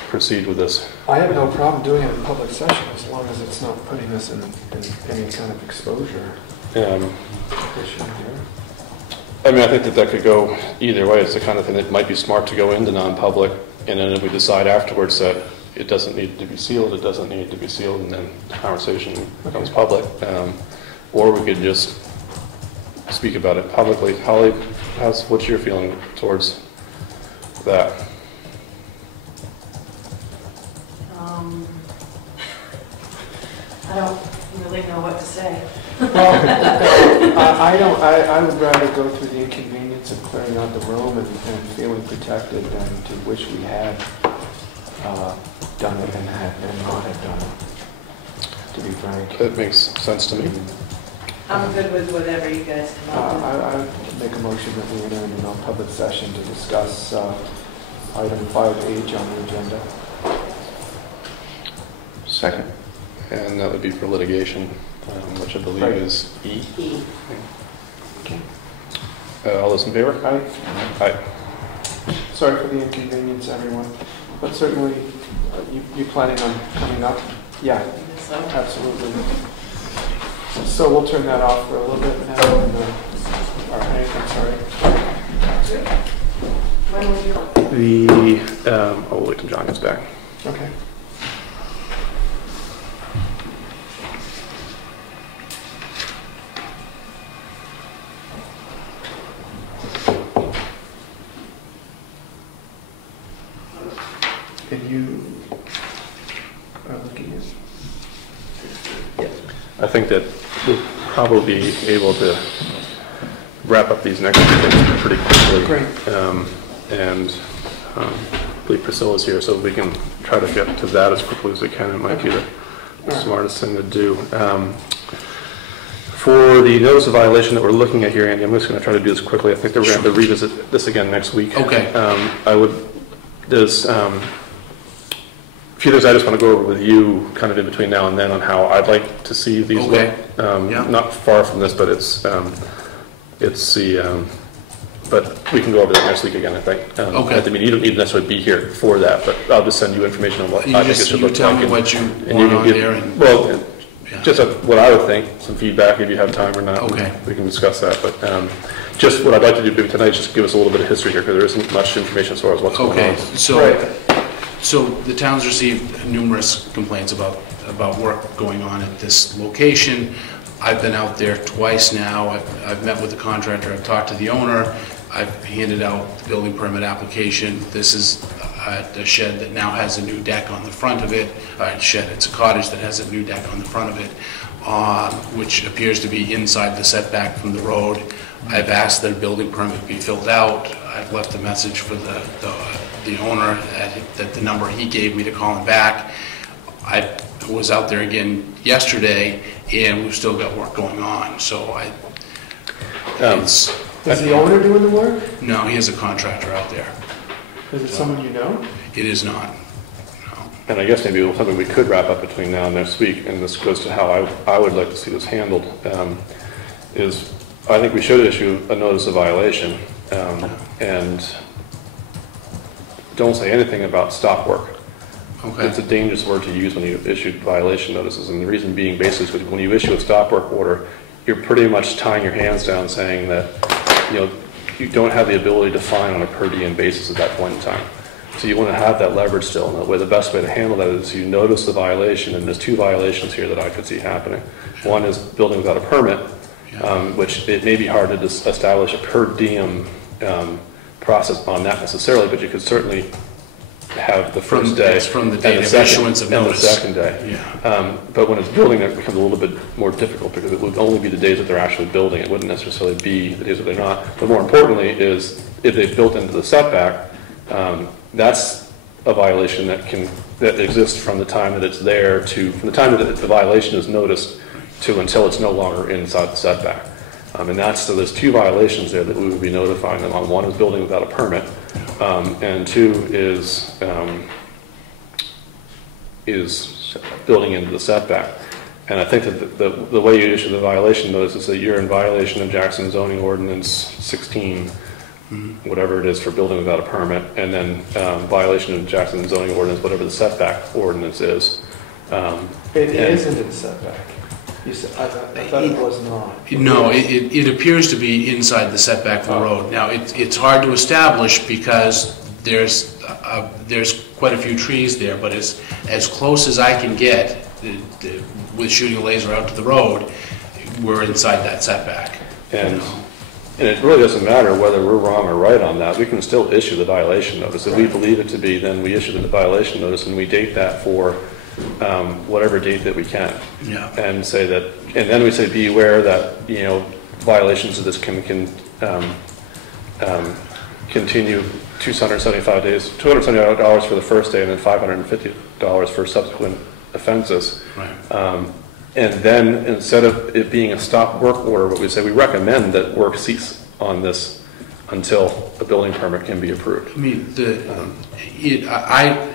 proceed with this. I have no problem doing it in public session as long as it's not putting us in any kind of exposure issue here. I mean, I think that could go either way. It's the kind of thing that might be smart to go into non-public, and then if we decide afterwards that it doesn't need to be sealed, it doesn't need to be sealed, and then the conversation becomes public. Or we could just speak about it publicly. Holly, what's your feeling towards that? I don't really know what to say. Well, I would rather go through the inconvenience of clearing out the room and feeling protected than to wish we had done it and not have done it, to be frank. That makes sense to me. I'm good with whatever you guys come up with. I would make a motion that we enter into a non-public session to discuss item 5H on the agenda. Second. And that would be for litigation, which I believe Right. is E. E. Okay. All those in favor? Aye. Aye. Sorry for the inconvenience, everyone, but certainly, you planning on coming up? Yeah, So, absolutely. So we'll turn that off for a little bit now, and, or Hank, I'm sorry. when will you? We'll wait till John gets back. Okay. If you are looking at... I think that we'll probably be able to wrap up these next few things pretty quickly. Great. And I believe Priscilla's here, so we can try to get to that as quickly as we can. It might be the smartest thing to do. For the notice of violation that we're looking at here, Andy, I'm just going to try to do this quickly. I think that we're going to have to revisit this again next week. Okay. There's a few things I just want to go over with you kind of in between now and then on how I'd like to see these Okay. look. Yeah. Not far from this, but but we can go over that next week again, I think. Okay. I mean, you don't need to necessarily be here for that, but I'll just send you information on what You I think it just, should you look tell like. me what you and want can on give- there and. Well, Yeah. just what I would think, some feedback if you have time or not. Okay. We can discuss that, but just what I'd like to do maybe tonight is just give us a little bit of history here, because there isn't much information as far as what's going Okay, on. so the town's received numerous complaints about work going on at this location. I've been out there twice now. I've met with the contractor, I've talked to the owner, I've handed out the building permit application. This is a shed that now has a new deck on the front of it. It's a cottage that has a new deck on the front of it, which appears to be inside the setback from the road. I've asked that a building permit be filled out. I've left a message for the owner that the number he gave me to call him back. I was out there again yesterday, and we've still got work going on, so Is the owner doing the work? no, he has a contractor out there. Is it someone you know? It is not. No. And I guess maybe something we could wrap up between now and next week, and this goes to how I would like to see this handled, is I think we should issue a notice of violation, and don't say anything about stop work. Okay. It's a dangerous word to use when you issue violation notices, and the reason being basically is when you issue a stop work order, you're pretty much tying your hands down saying that, you don't have the ability to fine on a per diem basis at that point in time. So you want to have that leverage still, and the best way to handle that is you notice the violation, and there's two violations here that I could see happening. One is building without a permit, which it may be hard to establish a per diem process on that necessarily, but you could certainly have the first day. It's from the and date of second- issuance of and notice. the second day. Yeah. But when it's building, it becomes a little bit more difficult, because it would only be the days that they're actually building. It wouldn't necessarily be the days that they're not. But more importantly is, if they've built into the setback, that's a violation that exists from the time that it's there from the time that the violation is noticed to until it's no longer inside the setback. So there's two violations there that we would be notifying them on. One is building without a permit, and two is building into the setback. And I think that the way you issue the violation notice is that you're in violation of Jackson zoning ordinance 16, whatever it is, for building without a permit, and then violation of Jackson zoning ordinance, whatever the setback ordinance is. It isn't in setback. You said, I thought it was not. No, it appears to be inside the setback from the road. Now, it's hard to establish because there's quite a few trees there, but as close as I can get with shooting a laser out to the road, we're inside that setback. And it really doesn't matter whether we're wrong or right on that. We can still issue the violation notice. If we believe it to be, then we issue the violation notice, and we date that for whatever date that we can. Yeah. And say that, and then we say, be aware that, violations of this can continue $275 for the first day, and then $550 for subsequent offenses. Right. And then instead of it being a stop work order, what we say, we recommend that work cease on this until a building permit can be approved. I mean, I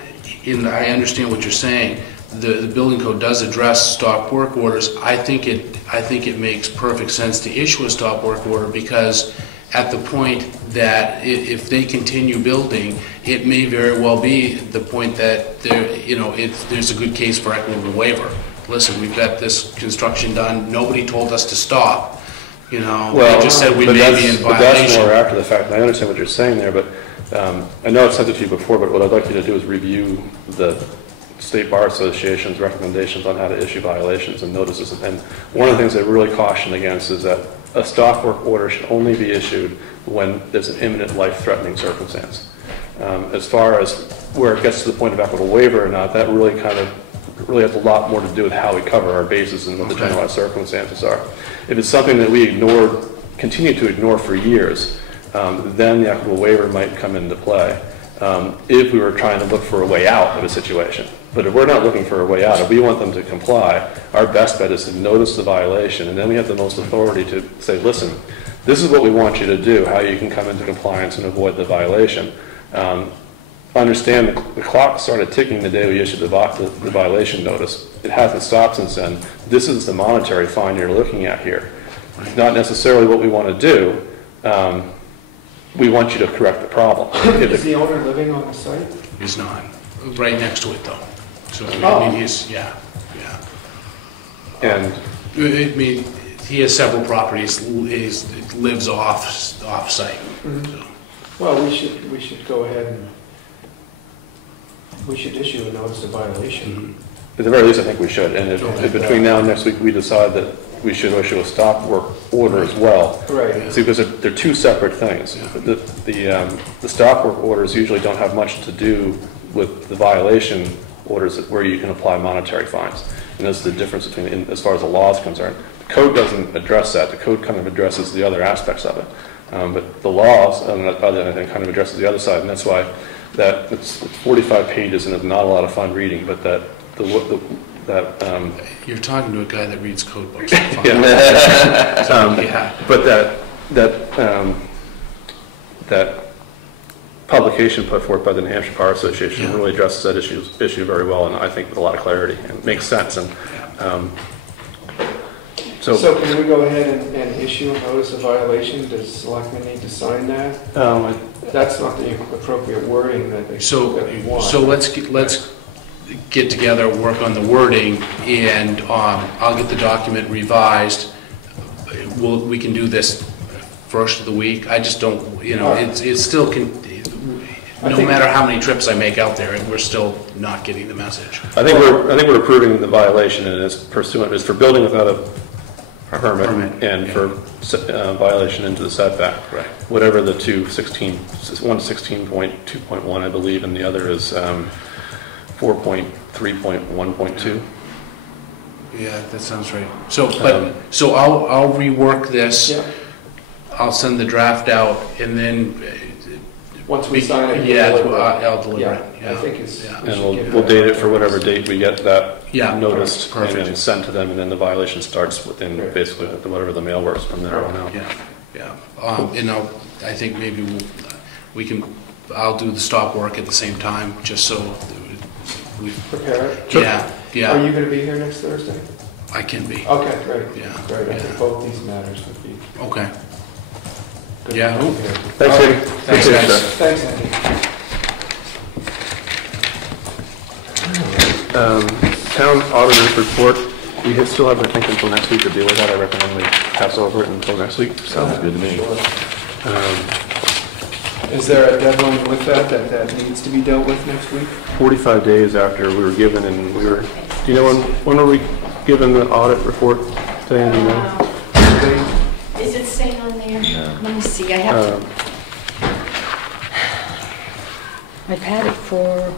understand what you're saying. The building code does address stop work orders. I think it makes perfect sense to issue a stop work order, because at the point that if they continue building, it may very well be the point that there's a good case for equitable waiver. Listen, we've got this construction done. Nobody told us to stop. They just said we may be in violation. But that's more after the fact. And I understand what you're saying there, but I know I've sent it to you before, but what I'd like you to do is review the State Bar Association's recommendations on how to issue violations and notices. And one of the things they really caution against is that a stop work order should only be issued when there's an imminent life-threatening circumstance. As far as where it gets to the point of equitable waiver or not, that really has a lot more to do with how we cover our bases and what the generalized circumstances are. If it's something that we ignored continue to ignore for years, then the equitable waiver might come into play if we were trying to look for a way out of a situation. But if we're not looking for a way out, if we want them to comply, our best bet is to notice the violation, and then we have the most authority to say, listen, this is what we want you to do, how you can come into compliance and avoid the violation. Understand the clock started ticking the day we issued the violation notice. It hasn't stopped since then. This is the monetary fine you're looking at here. It's not necessarily what we want to do. We want you to correct the problem. Is the owner living on the site? He's not. Right next to it, though. So, Oh. I mean, he's, yeah. And I mean, he has several properties, he lives off-site. So. Well, we should go ahead and, we should issue a notice of violation. at the very least, I think we should. And if between now and next week, we decide that we should issue a stop work order as well. Right. See, because they're two separate things. The stop work orders usually don't have much to do with the violation orders where you can apply monetary fines. And that's the difference between, as far as the law is concerned. The code doesn't address that. The code kind of addresses the other aspects of it. But the laws, other than anything, kind of addresses the other side. And that's why that it's 45 pages and it's not a lot of fun reading, but You're talking to a guy that reads code books. But that publication put forth by the New Hampshire Bar Association really addresses that issue very well, and I think with a lot of clarity, and it makes sense. And so can we go ahead and issue a notice of violation? Does Selectman need to sign that? That's not the appropriate wording that they want. So let's get together, work on the wording, and I'll get the document revised. We can do this first of the week. I just don't, it's still, no matter how many trips I make out there, we're still not getting the message. I think we're approving the violation, and it's for building without a permit and for violation into the setback. Right. Whatever the one 16.2.1, I believe, and the other is 4.3.1.2. Yeah, that sounds right. So I'll rework this. Yeah. I'll send the draft out, and then Once we sign it, I'll deliver it. I think it's. Yeah. And we'll date it for whatever date we get that Yeah, noticed perfect. and then sent to them, and then the violation starts within basically whatever the mail works from there on out. Yeah. I think maybe I'll do the stop work at the same time, just so we. Prepare it? Yeah. Are you going to be here next Thursday? I can be. Okay, great. Yeah. Great, I think both these matters would be. Okay. Good Yeah. to be here. Thanks, All right. Andy. Thanks, guys. Thanks, Andy. Town auditor's report, we still have, I think, until next week to deal with that. I recommend we pass over it until next week. Sounds good to me. Sure. Is there a deadline with that needs to be dealt with next week? 45 days after we were given, and do you know when were we given the audit report today, Andy? Is it staying on there? No. Let me see, I have to, I've had it for,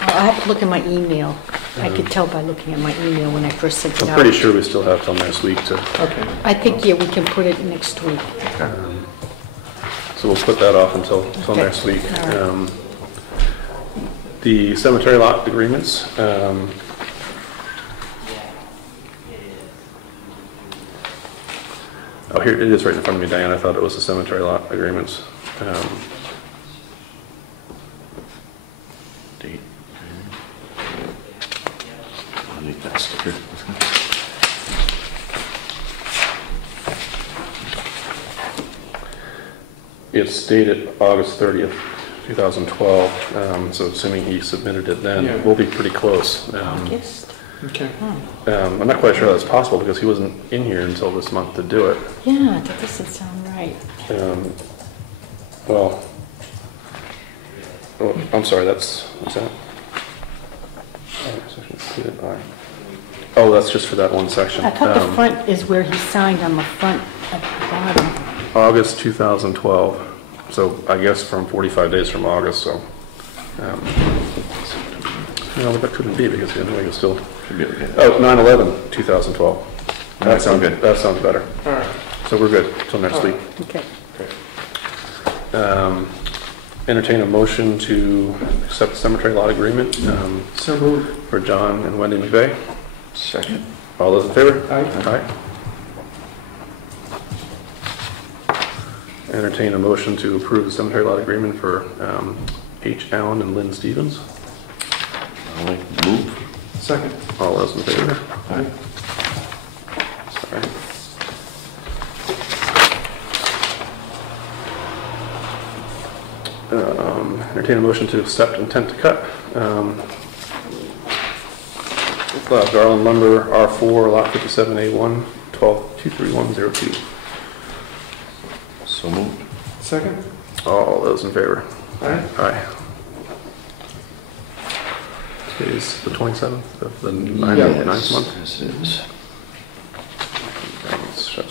I have to look at my email. I could tell by looking at my email when I first sent it out. I'm pretty sure we still have till next week to. Okay. I think, yeah, we can put it next week. So we'll put that off until Okay. next week. All right. The cemetery lot agreements. Oh, here, it is right in front of me, Diane. I thought it was the cemetery lot agreements. Date. I'll need that sticker. It's dated August 30th, 2012, so assuming he submitted it then, Yeah. we'll be pretty close. August? Okay. I'm not quite sure that's possible because he wasn't in here until this month to do it. Yeah, that doesn't sound right. Well, oh, I'm sorry, what's that? Oh, that's just for that one section. I thought the front is where he signed on the front at the bottom. August 2012, so I guess from 45 days from August, so. No, but that couldn't be because the other still. Should be okay. Oh, 9/11, 2012. That sounds good. That sounds better. All right. So we're good till next week. Okay. Entertain a motion to accept the cemetery lot agreement So moved. for John and Wendy McVeigh. Second. All those in favor? Aye. Entertain a motion to approve the cemetery lot agreement for H. Allen and Lynn Stevens. I'll move. Second. All those in favor? Aye. Sorry. Entertain a motion to accept intent to cut. Garland Lumber, R4, Lot 57A1, 1223102. So moved. Second. All those in favor? Aye. Aye. Today's the 27th of the Yes. ninth month. This is. So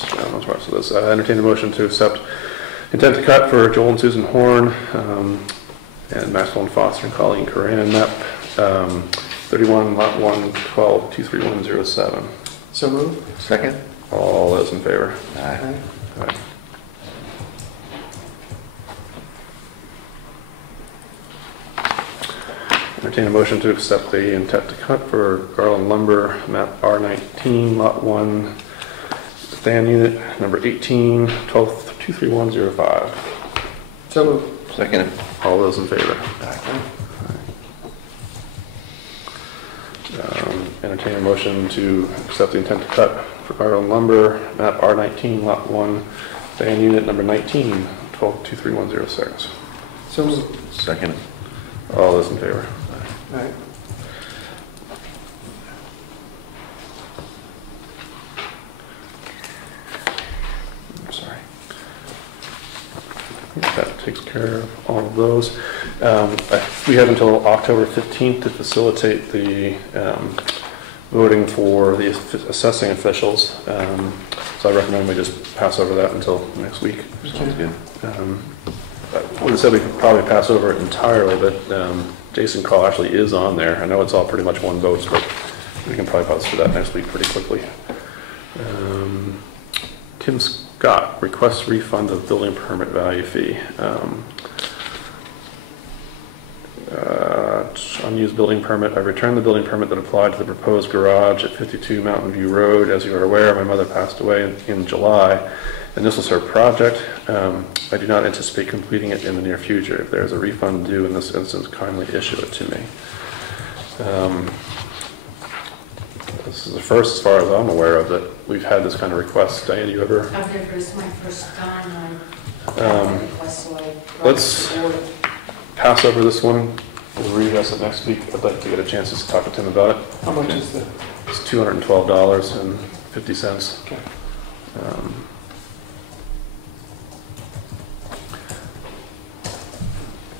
this, entertain a motion to accept intent to cut for Joel and Susan Horn, and Maxwell and Foster and Colleen Coran, map 31, lot 1, 12-23107. So moved. Second. All those in favor? Aye. Aye. Entertain a motion to accept the intent to cut for Garland Lumber, map R19, lot 1, stand unit number 18, 12-23105. So moved. Second. All those in favor? Entertain a motion to accept the intent to cut for Garland Lumber, map R19, lot 1, stand unit number 19, 12-23106. So moved. Second. All those in favor? Aye. I'm sorry. That takes care of all of those. We have until October 15th to facilitate the voting for the assessing officials. So I recommend we just pass over that until next week. Sounds good. I would have said we could probably pass over it entirely, but Jason Call actually is on there. I know it's all pretty much one vote, but we can probably pass through that next week pretty quickly. Tim Scott requests refund of building permit value fee. Unused building permit. I returned the building permit that applied to the proposed garage at 52 Mountain View Road. As you are aware, my mother passed away in July, and this was her project. I do not anticipate completing it in the near future. If there is a refund due in this instance, kindly issue it to me. This is the first, as far as I'm aware of, that we've had this kind of request. Diane, you ever? I've never, it's my first time Let's pass over this one. We'll readdress it next week. I'd like to get a chance to talk to Tim about it. How much is the? It's $212.50. Okay.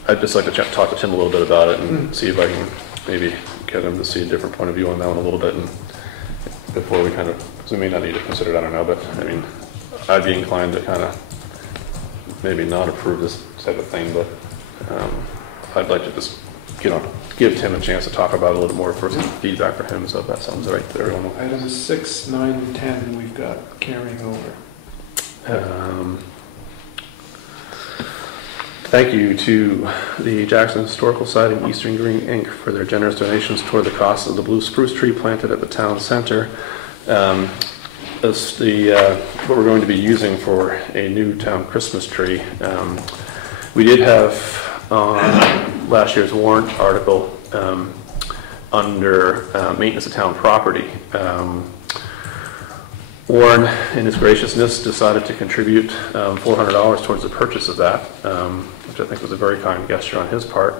I'd just like to talk to Tim a little bit about it and see if I can maybe get him to see a different point of view on that one a little bit, and before we kind of, because we may not need to consider it, I don't know, but I mean, I'd be inclined to kind of maybe not approve this type of thing, but I'd like to just, give Tim a chance to talk about it a little more for some feedback for him, so if that sounds right to everyone. Items 6, 9, and 10 we've got carrying over. Thank you to the Jackson Historical Society and Eastern Green Inc. for their generous donations toward the cost of the blue spruce tree planted at the town center. As what we're going to be using for a new town Christmas tree. We did have on last year's warrant article under maintenance of town property. Warren, in his graciousness, decided to contribute $400 towards the purchase of that, which I think was a very kind gesture on his part.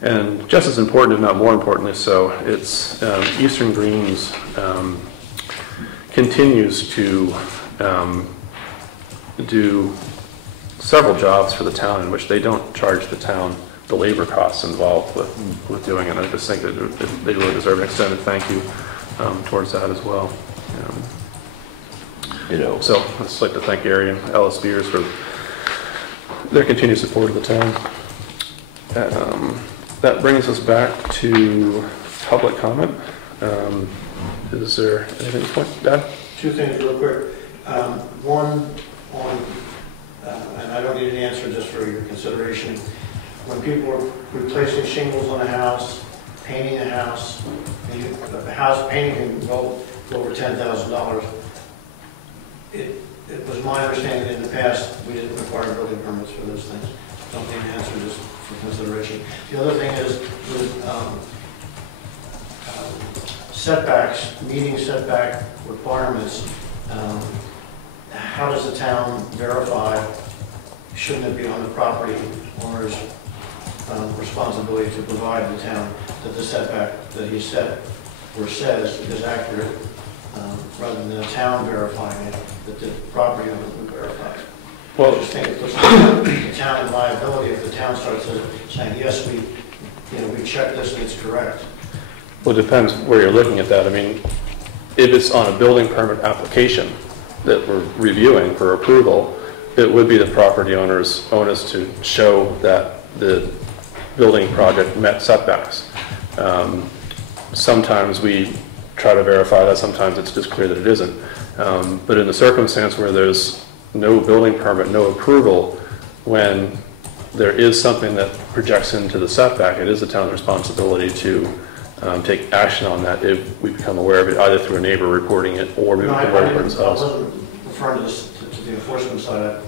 And just as important, if not more importantly so, it's Eastern Greens continues to do several jobs for the town in which they don't charge the town the labor costs involved with doing it. I just think that they really deserve an extended thank you towards that as well. So I'd just like to thank Gary and Ellis Beers for their continued support of the town. That brings us back to public comment. Is there anything at this point, Dad? Two things real quick. One on, and I don't need an answer, just for your consideration. When people are replacing shingles on a house, painting a house, the house painting can go over $10,000. It was my understanding in the past, we didn't require building permits for those things. Don't need an answer, just for consideration. The other thing is with setbacks, meeting setback requirements, how does the town verify? Shouldn't it be on the property owner's responsibility to provide the town that the setback that he set or says is accurate, rather than the town verifying it, that the property owner would verify it? Well, I just think it puts the town in liability if the town starts saying, yes, we checked this and it's correct. well, it depends where you're looking at that. I mean, if it's on a building permit application that we're reviewing for approval, it would be the property owner's onus to show that the building project met setbacks. Sometimes we try to verify that, sometimes it's just clear that it isn't. But in the circumstance where there's no building permit, no approval, when there is something that projects into the setback, it is the town's responsibility to take action on that if we become aware of it, either through a neighbor reporting it or we become aware of it I ourselves. wasn't referring to the enforcement side.